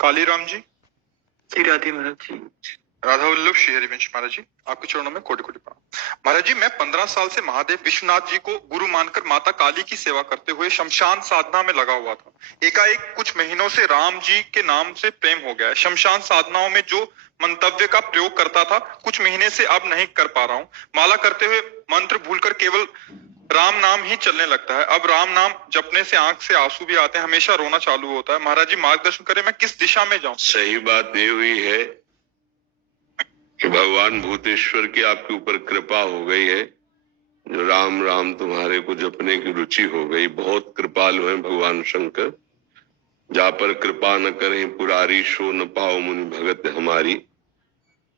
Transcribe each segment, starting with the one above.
कालीराम जी, श्री राधे महाराज जी। राधा वल्लभ श्री हरिवंश महाराज जी, आपके चरणों में कोटि कोटि प्रणाम। महाराज जी, मैं 15 साल से महादेव विश्वनाथ जी को गुरु मानकर माता काली की सेवा करते हुए शमशान साधना में लगा हुआ था। एकाएक कुछ महीनों से राम जी के नाम से प्रेम हो गया है। शमशान साधनाओं में जो मंतव्य का प्रयोग करता था, कुछ महीने से अब नहीं कर पा रहा हूँ। माला करते हुए मंत्र भूलकर केवल राम नाम ही चलने लगता है। अब राम नाम जपने से आंख से आंसू भी आते हैं, हमेशा रोना चालू होता है। महाराज जी मार्गदर्शन करें, मैं किस दिशा में जाऊं? सही बात ये हुई है कि भगवान भूतेश्वर की आपके ऊपर कृपा हो गई है। जो राम राम तुम्हारे को जपने की रुचि हो गई। बहुत कृपालु है भगवान शंकर। जा पर कृपा न करें पुरारी, सो न पाओ मुनि भगत हमारी।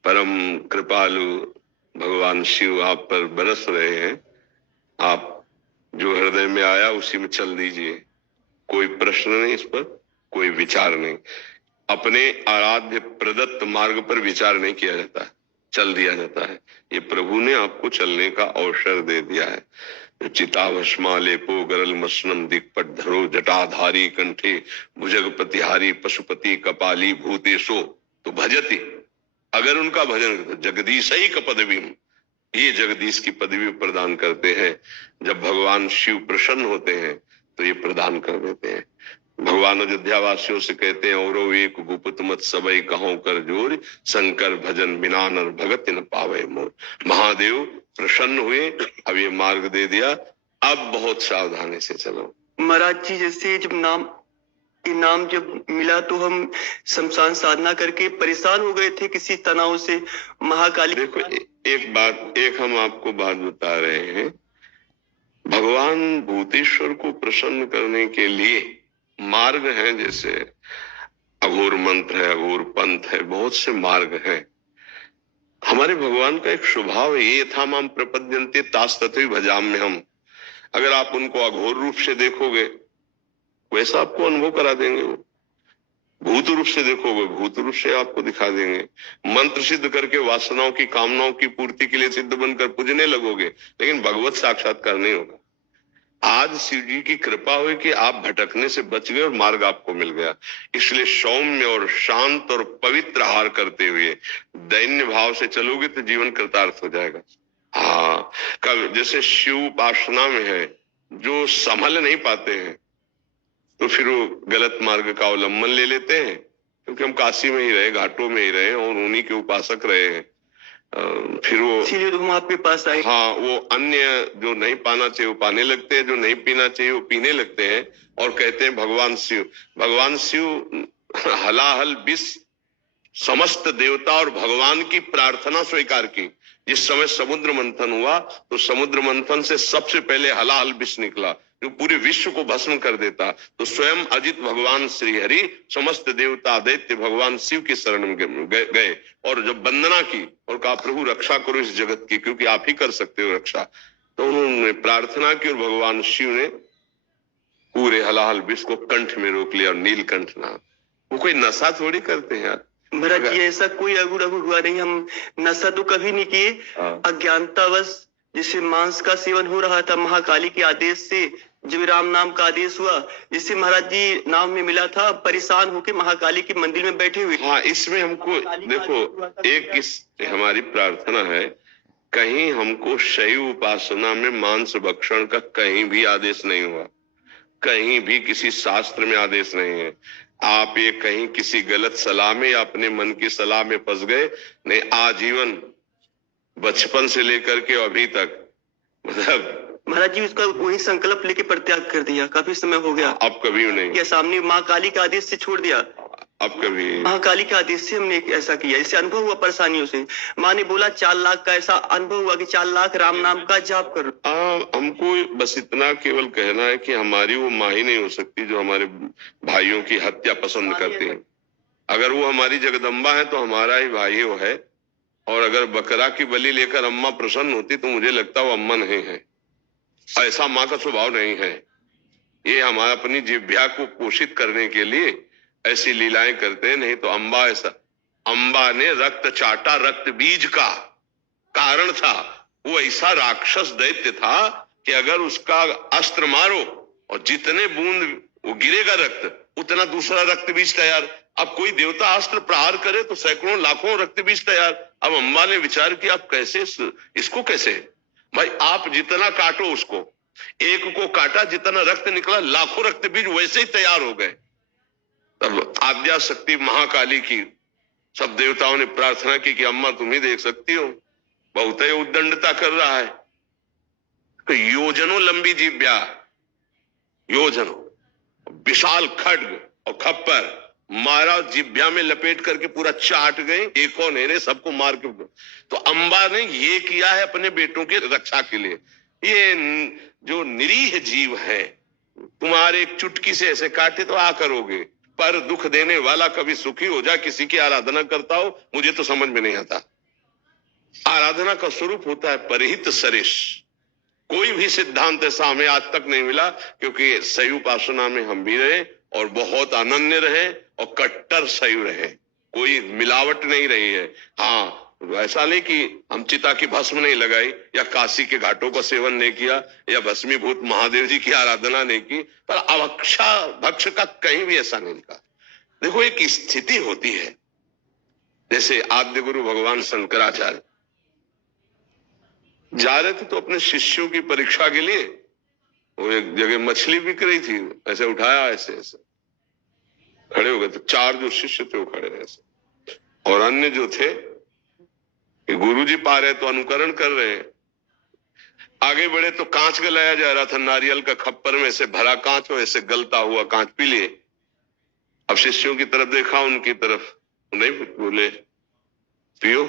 परम कृपालु भगवान शिव आप पर बरस रहे हैं। आप जो हृदय में आया उसी में चल दीजिए। कोई प्रश्न नहीं इस पर, कोई विचार नहीं। अपने आराध्य प्रदत्त मार्ग पर विचार नहीं किया जाता है, चल दिया जाता है। ये प्रभु ने आपको चलने का अवसर दे दिया है। चिताभस्मा लेपो गरल मसनम दिक्पट धरो, जटाधारी कंठे भुजगपतिहारी, पशुपति कपाली भूतेशो तो भजति। अगर उनका भजन, जगदीश ही का पदवी, ये जगदीश की पदवी प्रदान करते हैं। जब भगवान शिव प्रसन्न होते हैं तो ये प्रदान कर देते हैं। भगवान अयोध्या वासियों से कहते हैं, और एक गुप्त मत सबई कहो कर जोर, शंकर भजन बिना नर भगत न पावे मोर। महादेव प्रसन्न हुए, अब ये मार्ग दे दिया, अब बहुत सावधानी से चलो। महाराज जी, जैसे जब नाम जब मिला तो हम शमशान साधना करके परेशान हो गए थे किसी तनाव से। महाकाली देखो एक हम आपको बात बता रहे हैं। भगवान भूतेश्वर को प्रसन्न करने के लिए मार्ग हैं, जैसे अघोर मंत्र है, अघोर पंथ है, बहुत से मार्ग हैं। हमारे भगवान का एक स्वभाव है, ये था माम प्रपद्यन्ते तास तथैव भजाम्य हम। अगर आप उनको अघोर रूप से देखोगे वैसा आपको अनुभव करा देंगे। वो भूत रूप से देखोगे, भूत रूप से आपको दिखा देंगे। मंत्र सिद्ध करके वासनाओं की कामनाओं की पूर्ति के लिए सिद्ध बनकर पूजने लगोगे, लेकिन भगवत साक्षात्कार नहीं होगा। आज शिव जी की कृपा हुई कि आप भटकने से बच गए और मार्ग आपको मिल गया। इसलिए सौम्य और शांत और पवित्र आहार करते हुए दैन्य भाव से चलोगे तो जीवन कृतार्थ हो जाएगा। हाँ, कब जैसे शिव उपासना में है, जो संभल नहीं पाते हैं तो फिर वो गलत मार्ग का अवलंबन ले लेते हैं, क्योंकि हम काशी में ही रहे, घाटों में ही रहे और उन्हीं के उपासक रहे हैं। फिर वो इसीलिए तो हम आपके पास आए। हाँ, वो अन्य जो नहीं पाना चाहिए वो पाने लगते हैं, जो नहीं पीना चाहिए वो पीने लगते हैं और कहते हैं भगवान शिव हलाहल विष समस्त देवता और भगवान की प्रार्थना स्वीकार की। जिस समय समुद्र मंथन हुआ तो समुद्र मंथन से सबसे पहले हलाहल विष निकला, जो पूरे विश्व को भस्म कर देता। तो स्वयं अजित भगवान श्री हरि समस्त देवता दैत्य भगवान शिव की शरण में गए और जब वंदना की और कहा प्रभु रक्षा करो इस जगत की, क्योंकि आप ही कर सकते हो रक्षा। तो उन्होंने प्रार्थना की और भगवान शिव ने पूरे हलाहल विष को कंठ में रोक लिया। और नीलकंठ नाम, वो कोई नशा थोड़ी करते हैं यार। महाराज जी, ऐसा कोई अगुड़ हुआ नहीं। हम नशा तो कभी नहीं किए। अज्ञानतावश जिससे मांस का सेवन हो रहा था, महाकाली के आदेश से जब राम नाम का आदेश हुआ, जिससे महाराज जी नाम में मिला था, परेशान होके महाकाली के मंदिर में बैठे हुए। हाँ, इसमें हमको देखो एक हमारी प्रार्थना है, कहीं हमको शैव उपासना में मांस भक्षण का कहीं भी आदेश नहीं हुआ, कहीं भी किसी शास्त्र में आदेश नहीं है। आप ये कहीं किसी गलत सलाह में या अपने मन की सलाह में फंस गए नहीं। आजीवन बचपन से लेकर के अभी तक मतलब महाराज जी उसका वही संकल्प लेके परित्याग कर दिया, काफी समय हो गया। अब कभी नहीं क्या सामने माँ काली के आदेश से छोड़ दिया? अब कभी महाकाली के आदेश से हमने ऐसा किया। इससे अनुभव हुआ परेशानियों से। माँ ने बोला 4 लाख का ऐसा अनुभव हुआ कि 4 लाख राम नाम का जाप करो। हमको बस इतना केवल कहना है कि हमारी वो माँ ही नहीं हो सकती जो हमारे भाइयों की हत्या पसंद करती है। अगर वो हमारी जगदम्बा है तो हमारा ही भाई वो है। और अगर बकरा की बलि लेकर अम्मा प्रसन्न होती तो मुझे लगता वो अम्मा नहीं है। ऐसा माँ का स्वभाव नहीं है। ये हमारा अपनी जिह्वा को पोषित करने के लिए ऐसी लीलाएं करते हैं। नहीं तो अम्बा ने रक्त चाटा, रक्त बीज का कारण था। वो ऐसा राक्षस दैत्य था कि अगर उसका अस्त्र मारो और जितने बूंद वो गिरेगा रक्त, उतना दूसरा रक्त बीज तैयार। अब कोई देवता अस्त्र प्रहार करे तो सैकड़ों लाखों रक्त बीज तैयार। अब अम्बा ने विचार किया अब कैसे इसको कैसे, भाई आप जितना काटो उसको, एक को काटा जितना रक्त निकला लाखों रक्त बीज वैसे ही तैयार हो गए। तब आद्या शक्ति महाकाली की सब देवताओं ने प्रार्थना की कि अम्मा तुम ही देख सकती हो, बहुत ही उद्दंडता कर रहा है। तो योजनों लंबी जिब्या, योजनों विशाल खड्ग और खप्पर मारा, जिब्या में लपेट करके पूरा चाट गए, एक और नेरे सबको मार के। तो अम्बा ने ये किया है अपने बेटों की रक्षा के लिए। ये जो निरीह जीव है तुम्हारे एक चुटकी से ऐसे काटे तो आ करोगे, पर दुख देने वाला कभी सुखी हो जाए, किसी की आराधना करता हो, मुझे तो समझ में नहीं आता। आराधना का स्वरूप होता है परहित सरिष। कोई भी सिद्धांत ऐसा हमें आज तक नहीं मिला, क्योंकि शैव उपासना में हम भी रहे और बहुत अनन्य रहे और कट्टर शैव रहे, कोई मिलावट नहीं रही है। हाँ, ऐसा नहीं कि हम चिता की भस्म नहीं लगाई या काशी के घाटों का सेवन नहीं किया या भस्मीभूत महादेव जी की आराधना नहीं की, पर अभक्षा भक्ष का कहीं भी ऐसा नहीं लिखा। देखो एक स्थिति होती है, जैसे आद्य गुरु भगवान शंकराचार्य जा रहे थे तो अपने शिष्यों की परीक्षा के लिए वो एक जगह मछली बिक रही थी, ऐसे उठाया, ऐसे ऐसे खड़े हो गए। तो चार जो शिष्य थे वो खड़े रहे ऐसे, और अन्य जो थे कि गुरुजी पा रहे तो अनुकरण कर रहे हैं। आगे बढ़े तो कांच गलाया जा रहा था, नारियल का खप्पर में से भरा कांच हो, ऐसे गलता हुआ कांच पी लिए। अब शिष्यों की तरफ देखा, उनकी तरफ नहीं, बोले पियो।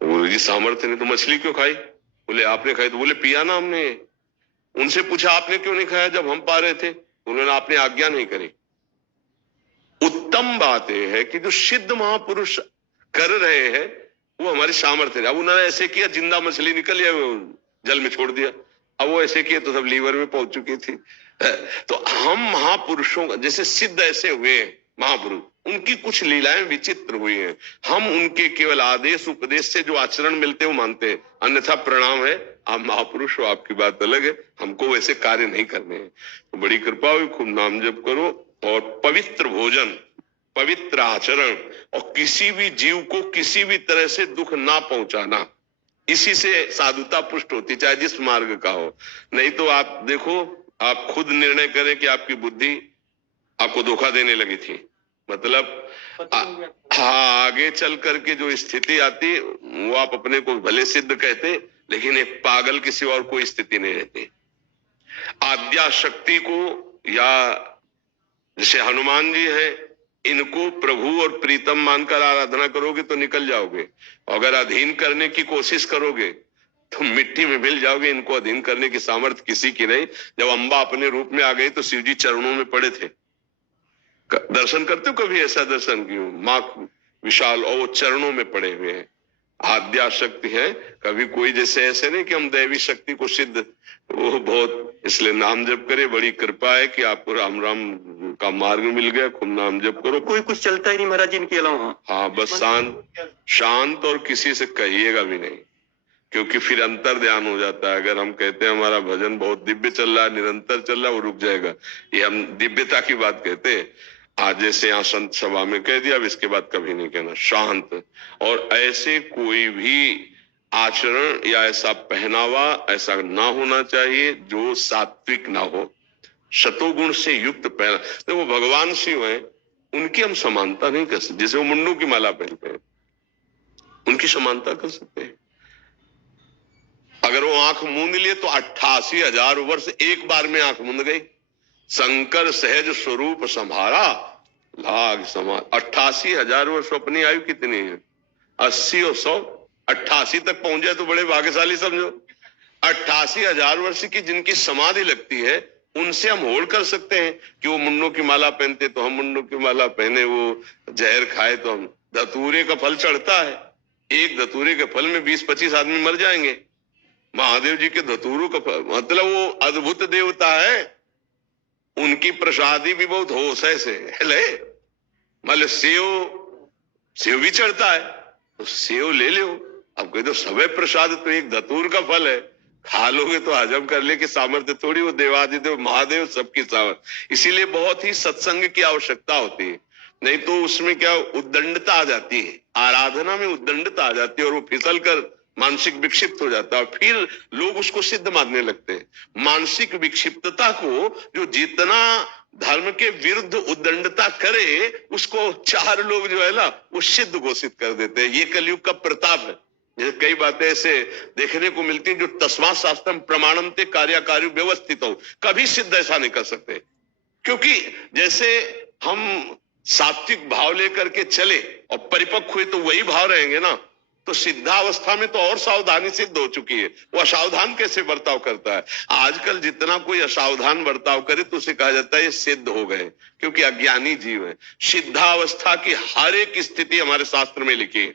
गुरुजी सामर्थ्य ने तो मछली क्यों खाई? बोले आपने खाई। तो बोले पिया ना हमने। उनसे पूछा आपने क्यों नहीं खाया जब हम पा रहे थे? उन्होंने आपने आज्ञा नहीं करी। उत्तम बात यह है कि जो सिद्ध महापुरुष कर रहे हैं वो हमारी सामर्थ्य है। अब उन्होंने ऐसे किया, जिंदा मछली निकल गया, जल में छोड़ दिया। अब वो ऐसे किए तो सब लीवर में पहुंच चुकी थी। तो हम महापुरुषों का, जैसे सिद्ध ऐसे हुए महापुरुष, उनकी कुछ लीलाएं विचित्र हुई हैं। हम उनके केवल आदेश उपदेश से जो आचरण मिलते वो मानते हैं, अन्यथा प्रणाम है, आप महापुरुष हो, आपकी बात अलग है, हमको वैसे कार्य नहीं करने हैं। तो बड़ी कृपा हुई, खूब नाम जप करो और पवित्र भोजन, पवित्र आचरण और किसी भी जीव को किसी भी तरह से दुख ना पहुंचाना, इसी से साधुता पुष्ट होती, चाहे जिस मार्ग का हो। नहीं तो आप देखो, आप खुद निर्णय करें कि आपकी बुद्धि आपको धोखा देने लगी थी, मतलब हाँ, आगे चल करके जो स्थिति आती वो आप अपने को भले सिद्ध कहते, लेकिन एक पागल की सिवा और कोई स्थिति नहीं रहती। आद्या शक्ति को, या जैसे हनुमान जी है, इनको प्रभु और प्रीतम मानकर आराधना करोगे तो निकल जाओगे, अगर अधीन करने की कोशिश करोगे तो मिट्टी में मिल जाओगे। इनको अधीन करने की सामर्थ्य किसी की नहीं। जब अम्बा अपने रूप में आ गई तो शिव जी चरणों में पड़े थे। दर्शन करते हो कभी? ऐसा दर्शन क्यों? मां विशाल और वो चरणों में पड़े हुए हैं। आद्या शक्ति है, कभी कोई जैसे ऐसे नहीं कि हम दैवी शक्ति को सिद्ध, वो बहुत, इसलिए नाम जप करे। बड़ी कृपा है कि आपको राम राम का मार्ग मिल गया, खूब नाम जप करो। कोई कुछ चलता ही नहीं महाराज जी इनके अलावा। हाँ, बस शांत और किसी से कहिएगा भी नहीं, क्योंकि फिर अंतर ध्यान हो जाता है। अगर हम कहते हैं हमारा भजन बहुत दिव्य चल रहा है, निरंतर चल रहा है, वो रुक जाएगा। ये हम दिव्यता की बात कहते हैं। आज जैसे यहाँ संत सभा में कह दिया, अब इसके बाद कभी नहीं कहना, शांत। और ऐसे कोई भी आचरण या ऐसा पहनावा ऐसा ना होना चाहिए जो सात्विक ना हो, शतोगुण से युक्त पहना। तो वो भगवान शिव हैं, उनकी हम समानता नहीं कर सकते। जैसे वो मुंडू की माला पहनते हैं, उनकी समानता कर सकते हैं। अगर वो आंख मूंद लिए तो 88,000 वर्ष एक बार में आंख मूंद गई। शंकर सहज स्वरूप संभारा लाग समा। 88,000 वर्ष। अपनी आयु कितनी है? 80 और 100, 88 तक पहुंच जाए तो बड़े भाग्यशाली समझो। 88,000 वर्ष की जिनकी समाधि लगती है, उनसे हम होड़ कर सकते हैं कि वो मुंडों की माला पहनते तो हम मुंडों की माला पहने, वो जहर खाए तो हम। धतूरे का फल चढ़ता है, एक धतूरे के फल में 20-25 आदमी मर जाएंगे। महादेव जी के धतूरों का फल, मतलब वो अद्भुत देवता है, उनकी प्रसादी भी बहुत होश है से ले। मतलब सेव भी चढ़ता है तो सेव ले लो। अब कह दो सबे प्रसाद तो एक धतूर का फल है, खा लोगे तो हजम कर ले कि सामर्थ्य थोड़ी, वो देवादिदेव महादेव सबकी सामर्थ्य। इसीलिए बहुत ही सत्संग की आवश्यकता होती है, नहीं तो उसमें क्या उद्दंडता आ जाती है, आराधना में उद्दंडता आ जाती है और वो फिसल कर मानसिक विक्षिप्त हो जाता है, फिर लोग उसको सिद्ध मानने लगते हैं। मानसिक विक्षिप्तता को जो जितना धर्म के विरुद्ध उद्दंडता करे, उसको चार लोग जो है ना वो सिद्ध घोषित कर देते हैं। ये कलयुग का प्रताप है। जैसे कई बातें ऐसे देखने को मिलती हैं जो तस्मात् शास्त्रम प्रमाणम ते कार्यकारी व्यवस्थित हो, कभी सिद्ध ऐसा नहीं कर सकते, क्योंकि जैसे हम सात्विक भाव लेकर के चले और परिपक्व हुए तो वही भाव रहेंगे ना। तो सिद्धावस्था में तो और सावधानी सिद्ध हो चुकी है, वो असावधान कैसे बर्ताव करता है। आजकल जितना कोई असावधान बर्ताव करे तो उसे कहा जाता है ये सिद्ध हो गए, क्योंकि अज्ञानी जीव है। सिद्धावस्था की हर एक स्थिति हमारे शास्त्र में लिखी है।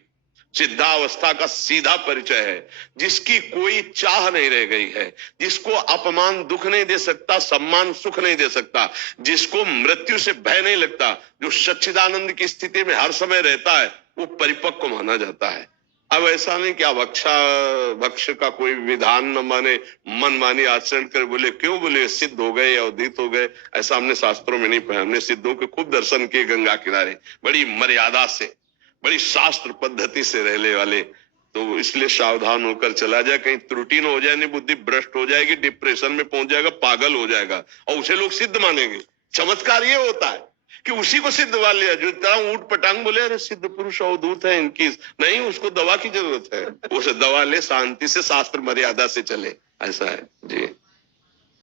सिद्धावस्था का सीधा परिचय है जिसकी कोई चाह नहीं रह गई है, जिसको अपमान दुख नहीं दे सकता, सम्मान सुख नहीं दे सकता, जिसको मृत्यु से भय नहीं लगता, जो सच्चिदानंद की स्थिति में हर समय रहता है, वो परिपक्व माना जाता है। अब ऐसा नहीं कि भक्ष का कोई विधान न माने, मन मानी आचरण कर बोले, क्यों बोले सिद्ध हो गए या उदित हो गए, ऐसा हमने शास्त्रों में नहीं पढ़ा। हमने सिद्धों के खूब दर्शन किए गंगा किनारे, बड़ी मर्यादा से, बड़ी शास्त्र पद्धति से रहने वाले। तो इसलिए सावधान होकर चला जाए, कहीं त्रुटि न हो जाए, नहीं बुद्धि भ्रष्ट हो जाएगी, डिप्रेशन में पहुंच जाएगा, पागल हो जाएगा और उसे लोग सिद्ध मानेंगे। चमत्कार ये होता है कि उसी को सिद्ध मान लिया जो तरह ऊट पटांग बोले अरे सिद्ध पुरुष अवधूत है इनकी, नहीं, उसको दवा की जरूरत है, उसे दवा ले, शांति से शास्त्र मर्यादा से चले, ऐसा है जी।